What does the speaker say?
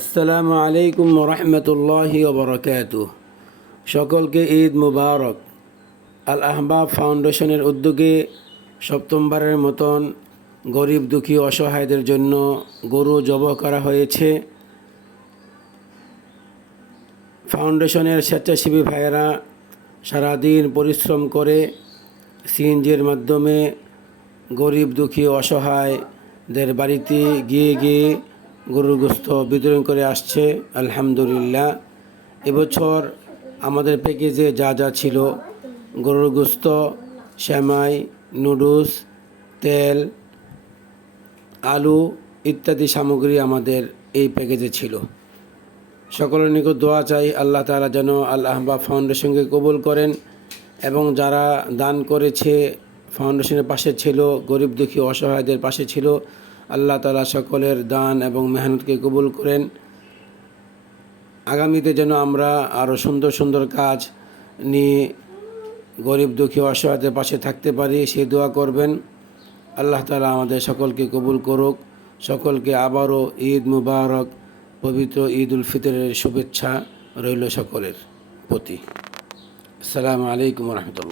আসসালামু আলাইকুম রহমতুল্লাহি ওবরাকাতুহ। সকলকে ঈদ মুবারক। আল আহবাব ফাউন্ডেশনের উদ্যোগে সপ্তমবারের মতন গরিব দুঃখী অসহায়দের জন্য গরু জবাই করা হয়েছে। ফাউন্ডেশনের স্বেচ্ছাসেবী ভাইয়েরা সারাদিন পরিশ্রম করে সিএনজির মাধ্যমে গরিব দুঃখী অসহায়দের বাড়িতে গিয়ে গিয়ে গরুর গোশত বিতরণ করে আসছে। আলহামদুলিল্লাহ, এবছর আমাদের প্যাকেজে যা যা ছিল, গরুর গোশত, সেমাই, নুডলস, তেল, আলু ইত্যাদি সামগ্রী আমাদের এই প্যাকেজে ছিল। সকলের নিকট দোয়া চাই, আল্লাহ তাআলা যেন আল আহবাব ফাউন্ডেশনকে কবুল করেন এবং যারা দান করেছে, ফাউন্ডেশনের পাশে ছিল, গরিব দুঃখী অসহায়দের পাশে ছিল, আল্লাহ তাআলা সকলের দান এবং মেহনতকে কবুল করেন। আগামীতে যেন আমরা আরও সুন্দর সুন্দর কাজ নিয়ে গরিব দুঃখী অসহায়দের পাশে থাকতে পারি, সেই দোয়া করবেন। আল্লাহ তাআলা আমাদের সকলকে কবুল করুক। সকলকে আবারও ঈদ মুবারক, পবিত্র ঈদ উল ফিতরের শুভেচ্ছা রইল সকলের প্রতি। আসসালামু আলাইকুম রহমতুল্লাহ।